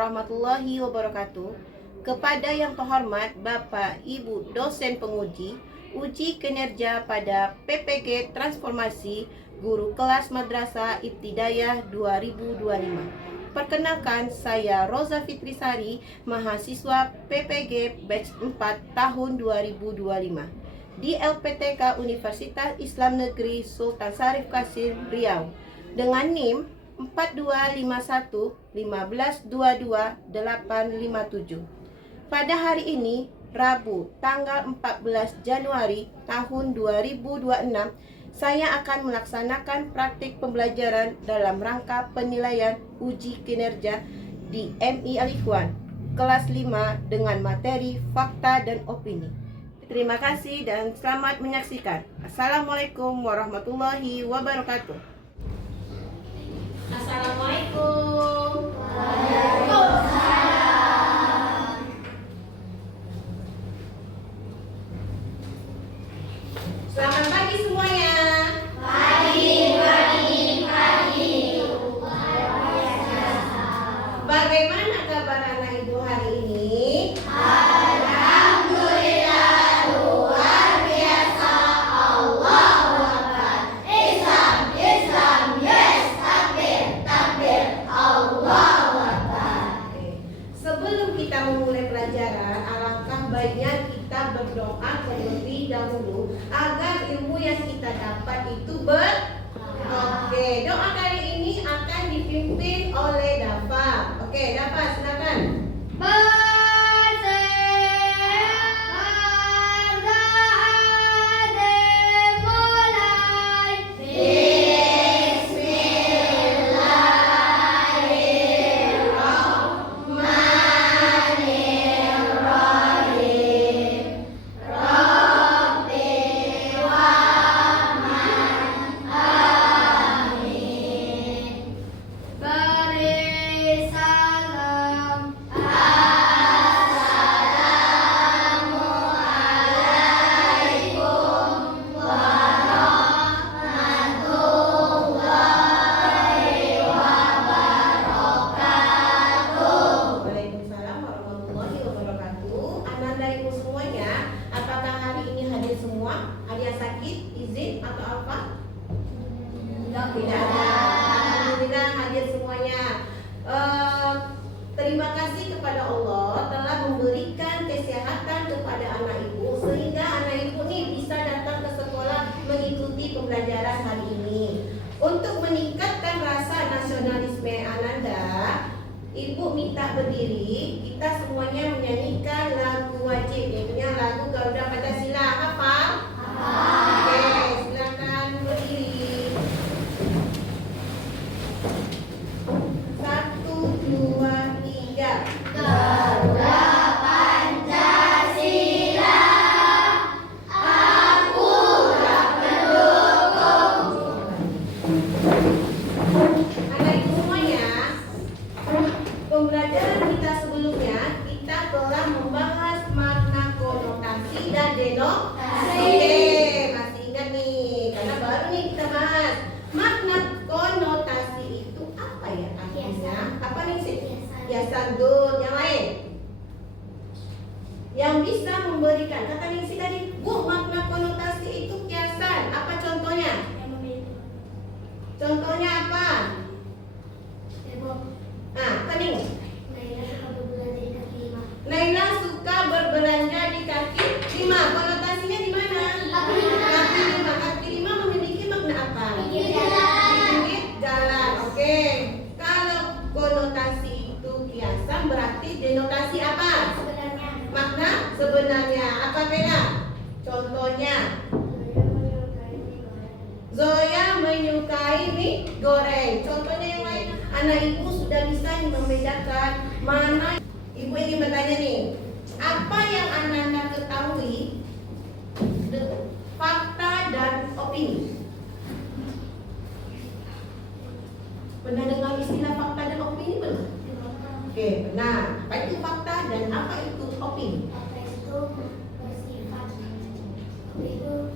warahmatullahi wabarakatuh. Kepada yang terhormat Bapak Ibu dosen penguji uji kinerja pada PPG Transformasi Guru Kelas Madrasah Ibtidaiyah 2025. Perkenalkan, saya Roza Fitrisari, mahasiswa PPG Batch 4 tahun 2025 di LPTK Universitas Islam Negeri Sultan Syarif Kasim, Riau, dengan NIM 425115228857. Pada hari ini, Rabu, tanggal 14 Januari tahun 2026, saya akan melaksanakan praktik pembelajaran dalam rangka penilaian uji kinerja di MI Al-Ikhwan kelas 5 dengan materi fakta dan opini. Terima kasih dan selamat menyaksikan. Assalamualaikum warahmatullahi wabarakatuh. Assalamualaikum. Waalaikumsalam. Selamat pagi semuanya. Pagi. Bagaimana kabar anak ibu hari ini? Alhamdulillah, luar biasa. Allahu Akbar. Islam, yes. Takbir. Allahu Akbar. Sebelum kita memulai pelajaran, alangkah baiknya kita berdoa terlebih dahulu agar ilmu yang kita dapat itu Oke, doa kali ini akan dipimpin oleh Dafa. Oke, Dafa, silakan. Alhamdulillah hadir semuanya. Terima kasih kepada Allah telah memberikan kesehatan kepada anak ibu sehingga anak ibu ini bisa datang ke sekolah mengikuti pembelajaran hari ini. Untuk meningkatkan rasa nasionalisme Ananda, ibu minta berdiri. Kita semuanya menyanyikan lagu wajib, yaitu lagu Garuda Pancasila. Hafal? Oke, silakan berdiri. 1, 2, 3. Garuda Pancasila, aku tak mendukung. Anak ibu semuanya, pembelajaran kita sebelumnya kita telah membahas makna konotasi dan denotasi. Oke, masih ingat nih, karena baru nih kita bahas makna konotasi itu apa ya artinya? Apa nih sih? Kiasan. Yang lain yang bisa memberikan, kata Ningsi tadi, Bu, makna konotasi itu kiasan. Apa contohnya? Contohnya apa? Kening. Naila suka berbelanja di kaki lima. Konotasinya di mana? Kaki lima memiliki makna apa? Di pinggir jalan. Oke. Kalau konotasi itu kiasan, berarti denotasi apa? Makna sebenarnya. Apa beda? Contohnya, Zoya menyukai mie goreng. Contohnya yang lain. Anak ibu sudah bisa membedakan mana. Ibu ingin bertanya nih, apa yang Anda ketahui fakta dan opini? Pernah dengar istilah fakta dan opini belum? Oke, benar. Apa itu fakta dan apa itu opini? Fakta itu bersifat,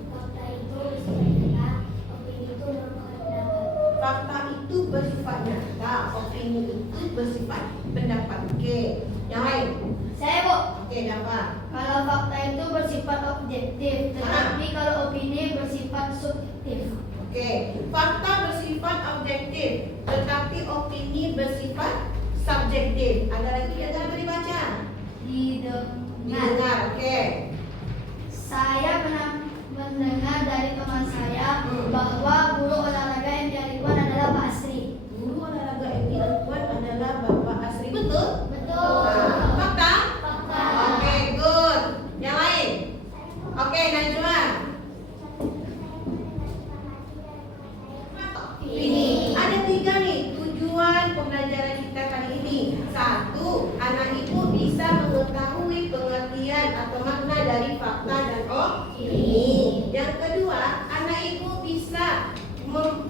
fakta itu bersifat, opini itu merupakan pendapat. Fakta itu bersifat nyata, opini itu bersifat pendapat. Oke, yang lain. Saya, Bu. Oke, apa? Kalau fakta itu bersifat objektif, tetapi kalau opini bersifat subjektif. Oke, fakta bersifat objektif, tetapi opini bersifat subjektif. Ada lagi yang jangan dibaca? Didengar. Oke. Saya pernah mendengar dari teman saya bahwa guru olahraga yang dilakukan adalah Pak Asri. Guru olahraga yang dilakukan adalah Bapak Asri. Betul? Betul. Nah, fakta? Fakta. Oke, good. Yang lain? Oke, Najwa. Ini ada 3 nih tujuan pembelajaran kita kali ini. 1, anak ibu bisa mengetahui pengertian atau makna dari fakta dan opini. Yang kedua, anak ibu bisa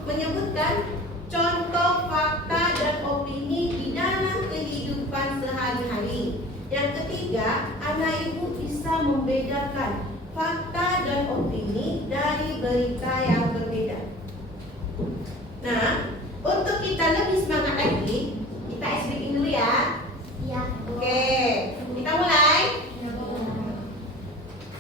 menyebutkan contoh fakta dan opini di dalam kehidupan sehari-hari. Yang ketiga, anak ibu bisa membedakan fakta dan opini dari berita yang berbeda. Nah, untuk kita lebih semangat lagi, kita explain dulu ya. Iya. Oke, kita mulai.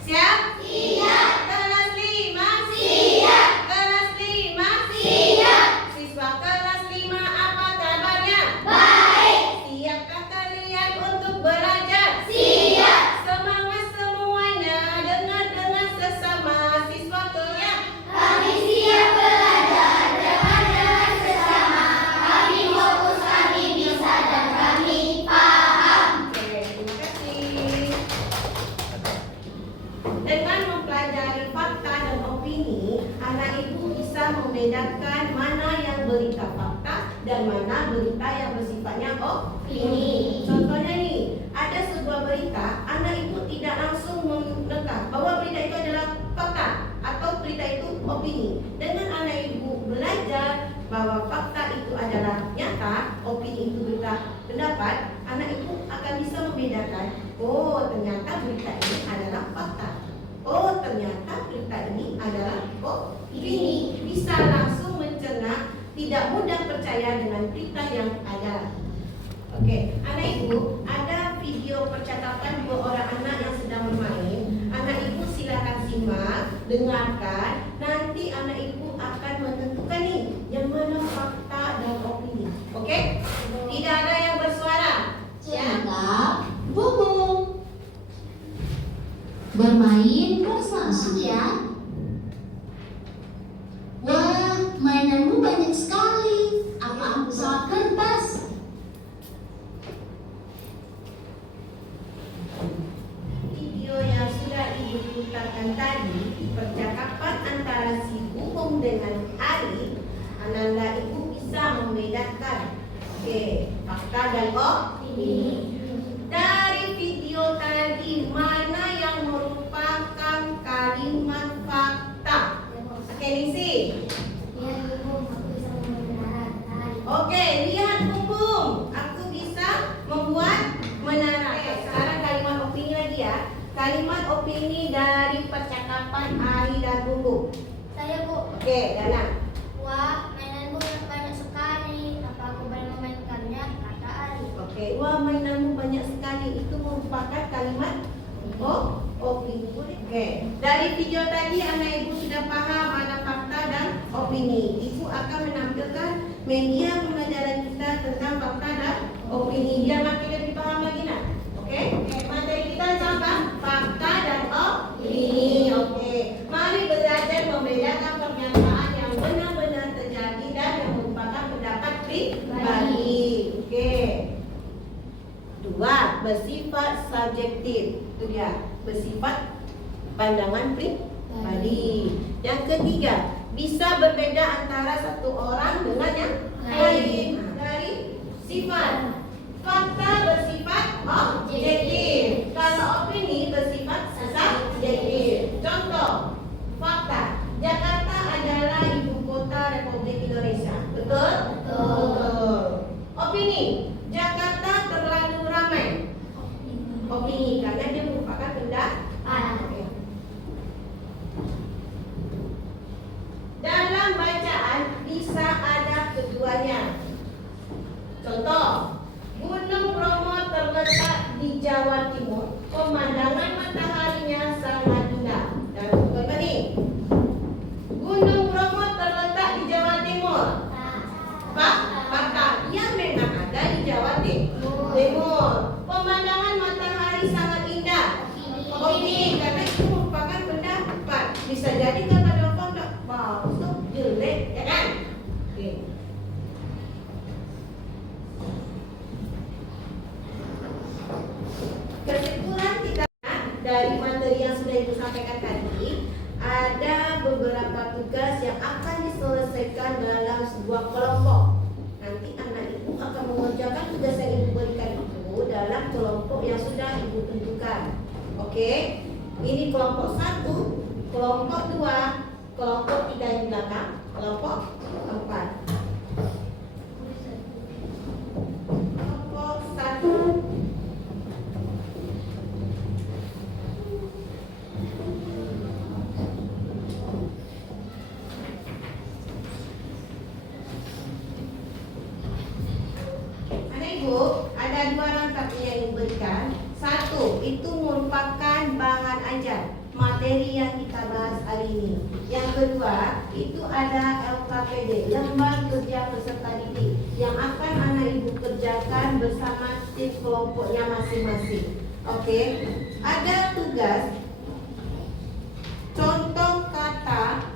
Siap? Siap. Kelas 5? Siap. Kelas 5? Siap. Siswa kelas 5, apa kabarnya? Baik. Siapkah kalian untuk belajar? Siap. Semangat semuanya, dengar sesama siswa kalian. Kami siap belajar dengan sesama. Kami fokus, kami bisa dan kami paham. Oke, terima kasih. Dengan mempelajari fakta dan opini, anak ibu bisa membedakan mana yang berita fakta dan mana berita yang bersifatnya opini. Contohnya nih, ada sebuah berita, anak ibu tidak langsung menetap bahwa berita itu adalah fakta atau berita itu opini. Dengan anak ibu belajar bahwa fakta itu adalah nyata, opini itu berita pendapat, anak ibu akan bisa membedakan, oh ternyata berita ini adalah fakta. Oh ternyata berita ini adalah opini. Bisa langsung mencerna, tidak mudah percaya dengan berita yang ada. Oke, anak ibu, ada video percakapan 2 orang anak yang sedang bermain. Anak ibu silakan simak, dengarkan. Nanti anak ibu akan menentukan nih yang mana fakta dan opini. Oke? Tidak ada yang bersuara. Siap, bobo. Bermain bersama ya. Wah, mainanmu banyak sekali. Apa aku salah kertas? Video yang sudah ibu putarkan tadi, percakapan antara si Bubung dengan Ali, Ananda ibu bisa membedakan fakta dan opini. Dari video tadi, mana yang merupakan kalimat fakta? Oke, Ningsi. Lihat dulu, aku bisa membenarkan. Oke, lihat Bubung. Aku bisa membuat menara. Sekarang kalimat opini lagi ya. Kalimat opini dari percakapan Ali dan Bubung. Saya, Bu. Oke, Dana. Wah, mainanmu banyak sekali. Apa aku boleh memainkannya? Kata Ali. Oke, wah mainanmu banyak sekali. Itu merupakan kalimat opini. Oke, dari video tadi anak ibu sudah paham mana fakta dan opini. Ibu akan menampilkan media pembelajaran kita tentang fakta dan opini biar makin lebih paham lagi nak. Oke, materi kita apa? Fakta dan opini. Oke, mari belajar membedakan pernyataan yang benar-benar terjadi dan yang merupakan pendapat pribadi. Oke. 2, bersifat subjektif. Itu dia, bersifat pandangan pribadi. Yang ketiga, bisa berbeda antara satu orang dengan yang lain. Dari sifat. Fakta bersifat objektif. Kalau opini bersifat subjektif. Contoh, fakta. Jakarta adalah ibu kota Republik Indonesia. Betul? Betul. Opini. Jakarta terlalu ramai. Opini karena dia merupakan pendapat. Dalam bacaan bisa ada keduanya. Contoh, Gunung Bromo terletak di Jawa Timur. Pemandangan mataharinya sangat indah. Dan bagaimana nih? Gunung Bromo terletak di Jawa Timur. Fakta, ya memang ada di Jawa Timur. Pemandangan matahari sangat indah. Oke, karena itu merupakan pendapat. Bisa jadi kata dokter tidak bagus, jelek, ya kan? Oke. Kesimpulan kita dari materi yang sudah Ibu sampaikan tadi, ada beberapa tugas yang akan diselesaikan dalam sebuah kelompok. Nanti anak Ibu akan mengerjakan tugas yang Ibu berikan itu dalam kelompok yang sudah Ibu tentukan. Oke, ini kelompok 1, kelompok 2, kelompok 3 yang di belakang, kelompok 4. Kelompok 1. Ada 2 rangkaian yang diberikan. 1, itu merupakan bahan ajar materi yang kita bahas hari ini. Yang kedua, itu ada LKPD, lembar kerja peserta didik, yang akan anak Ibu kerjakan bersama tim kelompoknya masing-masing. Oke, ada tugas contoh kata.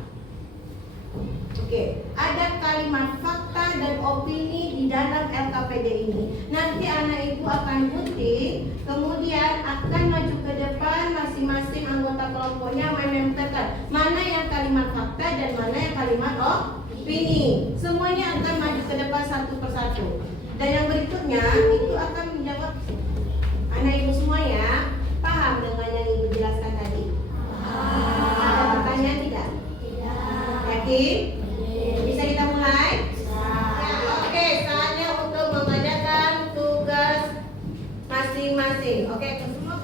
Oke, ada kalimat fakta dan opini di dalam LKPD ini. Nanti anak Ibu akan gunting, kemudian akan maju ke depan masing-masing anggota kelompoknya menempelkan mana yang kalimat fakta dan mana yang kalimat opini. Semuanya akan maju ke depan satu persatu. Dan yang berikutnya itu akan menjawab. Anak Ibu semuanya paham dengan yang Ibu jelaskan tadi? Ada pertanyaan tidak? Yakin? Bisa kita mulai? Ya, oke, saatnya untuk mengerjakan tugas masing-masing. Oke, semua.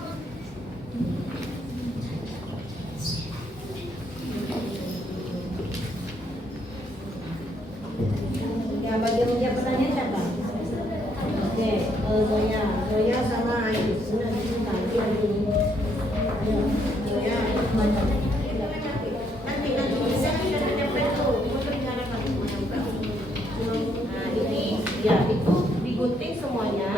Ya, bagi menjawab pertanyaan siapa? Oke, Zoya sama Ayu. Sudah diundang. Zoya, nanti bisa kita menyampaikan tuh. Nah, ini ya itu digunting semuanya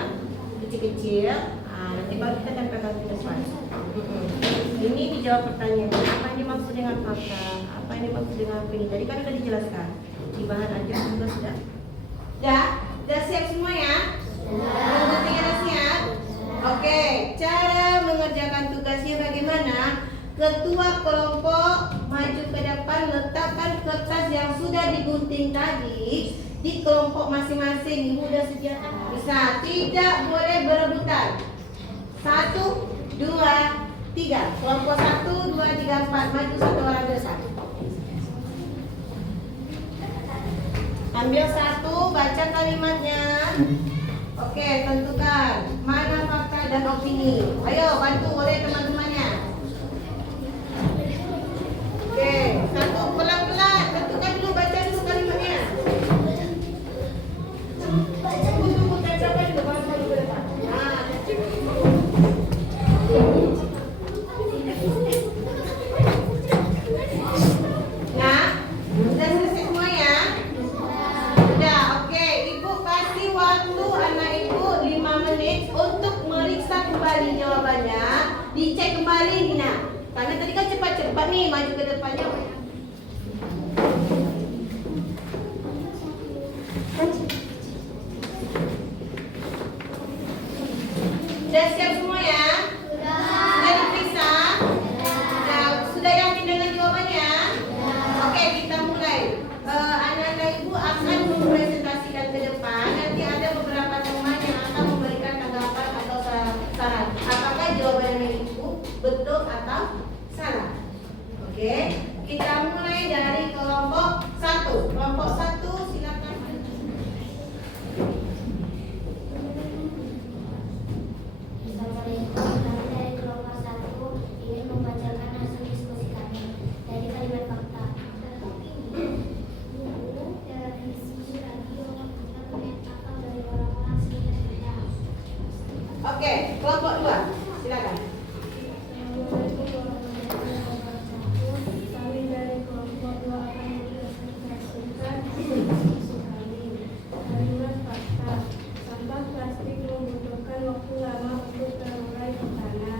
kecil-kecil. Nanti baru kita tempelkan ke depan. Ini dijawab pertanyaan. Apa yang dimaksud dengan fakta? Apa yang dimaksud dengan opini? Tadi kan sudah dijelaskan. Di bahan ajar juga sudah. Sudah siap semua ya? Mengguntingnya sudah siap? Oke, cara mengerjakan tugasnya bagaimana? Ketua kelompok maju ke depan, letakkan kertas yang sudah digunting tadi di kelompok masing-masing. Ibu udah sediakan? Bisa. Tidak boleh berebutan. 1, 2, 3. Kelompok 1, 2, 3, 4. Maju satu orang ke depan. Ambil 1, baca kalimatnya. Oke, tentukan mana fakta dan opini. Ayo bantu oleh teman-temannya. Oke, 1 pelan-pelan. Tentukan dulu, baca dulu kalimatnya. Tunggu, baca dulu, baru ke depan. Nah, sudah selesai semua ya? Sudah, oke. Ibu kasih waktu anak Ibu 5 menit untuk meriksa kembali jawabannya. Dicek kembali Nina. Karena tadi kan cepat-cepat nih maju ke depannya. Sudah siap semua ya? Sudah diperiksa? Sudah yakin dengan jawabannya? Oke, kita mulai. Anak-anak Ibu akan mempresentasikan ke depan. Nanti ada beberapa teman yang akan memberikan tanggapan atau saran. Apakah jawaban Ibu betul atau salah? Oke, kita mulai dari kelompok 1. Kelompok 1 silakan. Kami dari kelompok 1 ingin membacakan hasil diskusi kami dari kalimat fakta. Buku, televisi, radio, internet, atau dari orang-orang Kelompok 2, silakan. Kami dari kelompok 2 akan mempresentasikan isu kami. Kalimat fakta. Sampah plastik membutuhkan waktu lama untuk terurai ke tanah.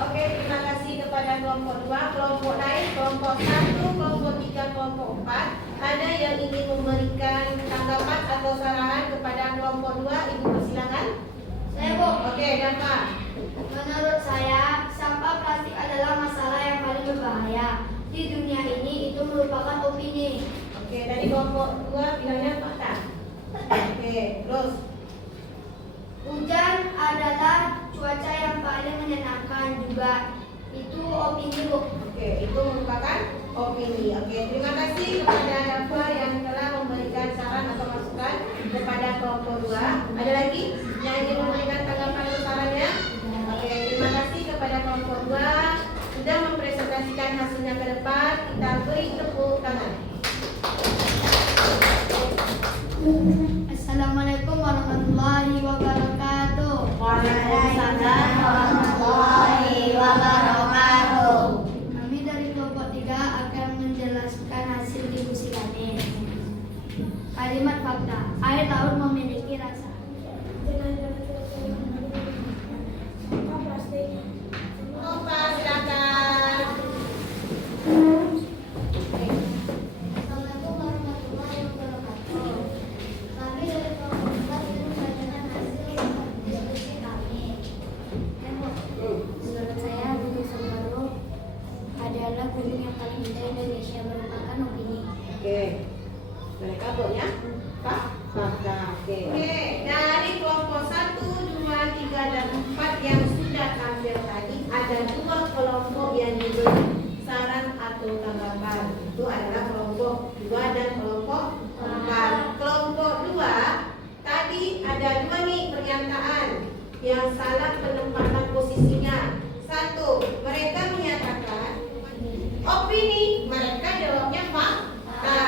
Oke, terima kasih kepada kelompok 2. Kelompok lain, kelompok 1, kelompok 3, kelompok 4. Ada yang ingin memberikan tanggapan atau saran kepada kelompok 2? Ibu persilakan. Saya, Bu. Oke, Dafa. Menurut saya, sampah plastik adalah masalah yang paling berbahaya. Di dunia ini itu merupakan opini. Oke, dari kelompok 2 bilangnya fakta. Oke, terus. Hujan adalah cuaca yang paling menyenangkan juga. Itu opini, Bu. Oke, itu merupakan opini. Oke, terima kasih kepada Dafa yang telah memberikan saran atau masukan kepada kelompok 2. Ada lagi yang ingin memberikan tanggapan atau sarannya? Oke, terima kasih kepada kelompok 2 sudah mempresentasikan hasilnya ke depan. Kita beri tepuk tangan. Assalamualaikum warahmatullahi wabarakatuh. Waalaikumsalam warahmatullahi wabarakatuh. Kami dari kelompok 3 akan menjelaskan hasil diskusi kami. Kalimat fakta. Air laut memiliki rasa. Opa, silakan. Assalamualaikum warahmatullahi wabarakatuh. Kami dari kelompok 4 ingin membacakan hasil diskusi kami. Menurut saya, Gunung Semeru adalah gunung yang paling indah Indonesia, merupakan opini. Oke, mereka punya fakta. Oke, dari kelompok 1, 2, 3, dan 4 yang sudah tampil tadi, ada 2 kelompok yang diberi saran atau tanggapan. Itu adalah kelompok 2 dan kelompok 4. Kelompok 2 tadi ada 2 nih pernyataan yang salah penempatan posisinya. 1, mereka menyatakan opini, mereka jawabnya fakta.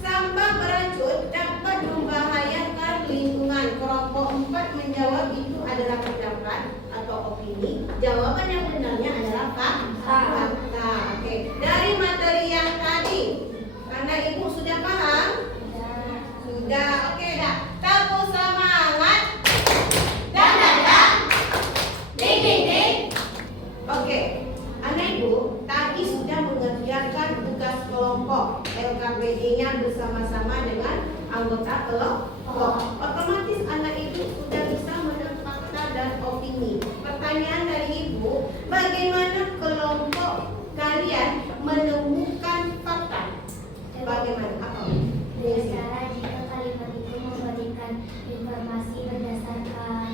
Sampah beracun dapat membahayakan lingkungan. Kelompok 4 menjawab itu adalah pendapat atau opini. Jawaban yang benarnya adalah fakta. Oke. Dari materi yang tadi, karena ibu sudah paham? Sudah. Oke, dah. Tepuk semangat. Dan datang. Ding ding ding. Oke. Anak ibu tadi sudah mengerjakan tugas kelompok LKPD-nya bersama-sama dengan anggota kelompok. Otomatis anak ibu sudah bisa menentukan fakta dan opini. Pertanyaan dari ibu, bagaimana kelompok kalian menemukan fakta? Bagaimana? Apa? Dengan cara jika kalimat itu memberikan informasi berdasarkan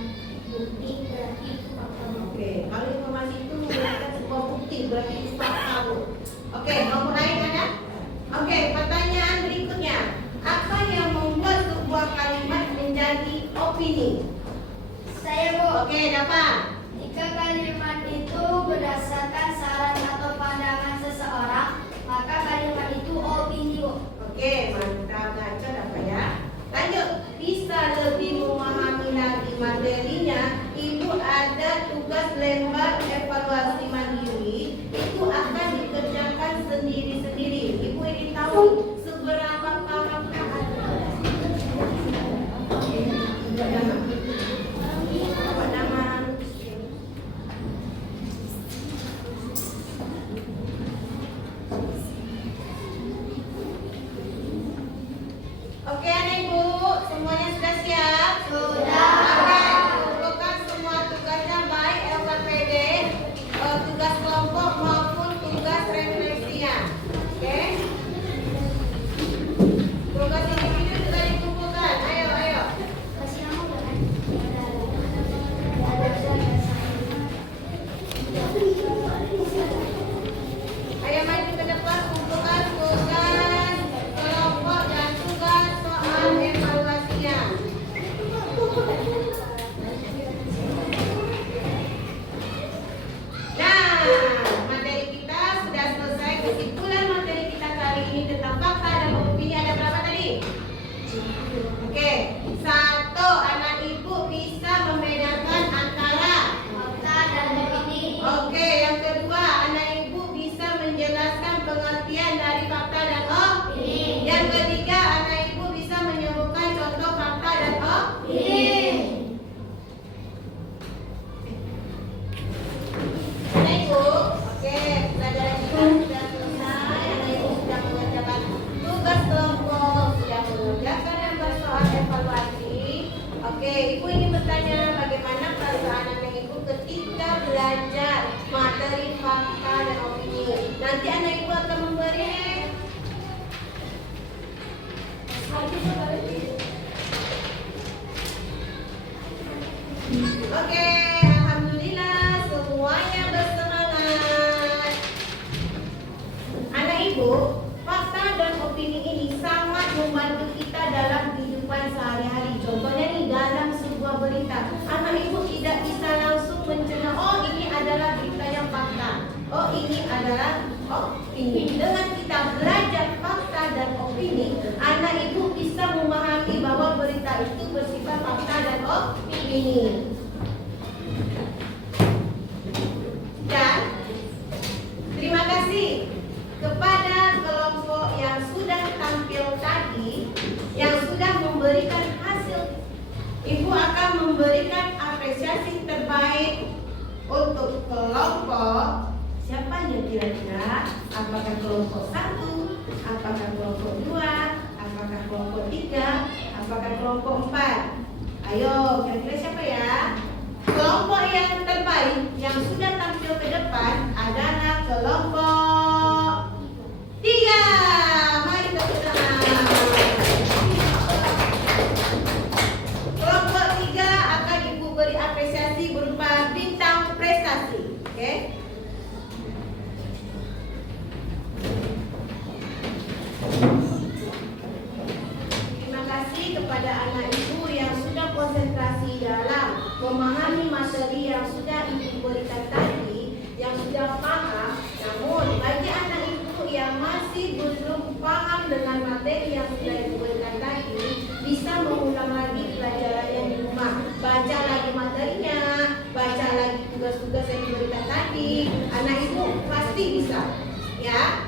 bukti, berarti itu fakta. Oke, kalau informasi itu memberikan sebuah bukti, berarti itu fakta. Oke, nomor lain ada? Oke, pertanyaan berikutnya. Apa yang membuat sebuah kalimat menjadi opini? Saya, Bu. Oke, dapat. Jika kalimat itu berdasarkan saran atau pandangan seseorang, maka kalimat itu opini, Bu. Oke, mantap, ngaco dapat ya. Lanjut, bisa lebih memahami lagi materinya. Ibu ada tugas lembar evaluasi mandiri. Itu akan dikerjakan sendiri-sendiri. Ibu ingin tahu seberapa pahamkah apa nama? Oke, anak ibu, semuanya sudah siap? Sudah. Oke, kumpulkan semua tugasnya baik LKPD. Tugas Nanti anak ibu akan memberi. Oke, alhamdulillah semuanya bersemangat. Anak ibu, fakta dan opini ini sangat membantu kita dalam kehidupan sehari-hari. Contohnya nih dalam sebuah berita, anak ibu tidak bisa langsung mencerna, oh ini adalah berita yang fakta, oh ini adalah opini. Dengan kita belajar fakta dan opini, anak ibu bisa memahami bahwa berita itu bersifat fakta dan opini. Dan terima kasih kepada kelompok yang sudah tampil tadi, yang sudah memberikan hasil. Ibu akan memberikan apresiasi terbaik untuk kelompok siapa yang kira-kira? Apakah kelompok 1, apakah kelompok 2, apakah kelompok 3, apakah kelompok 4? Ayo, kira-kira siapa ya? Kelompok yang terbaik yang sudah tampil ke depan adalah kelompok 3. Mari tepuk tangan. Kelompok 3 akan ibu beri apresiasi berupa bintang prestasi. Oke? Terima kasih kepada anak ibu yang sudah konsentrasi dalam memahami materi yang sudah ibu berikan tadi, yang sudah paham. Namun bagi anak ibu yang masih belum paham dengan materi yang sudah ibu berikan tadi, bisa mengulang lagi pelajarannya di rumah. Baca lagi materinya, baca lagi tugas-tugas yang diberikan tadi. Anak ibu pasti bisa, ya.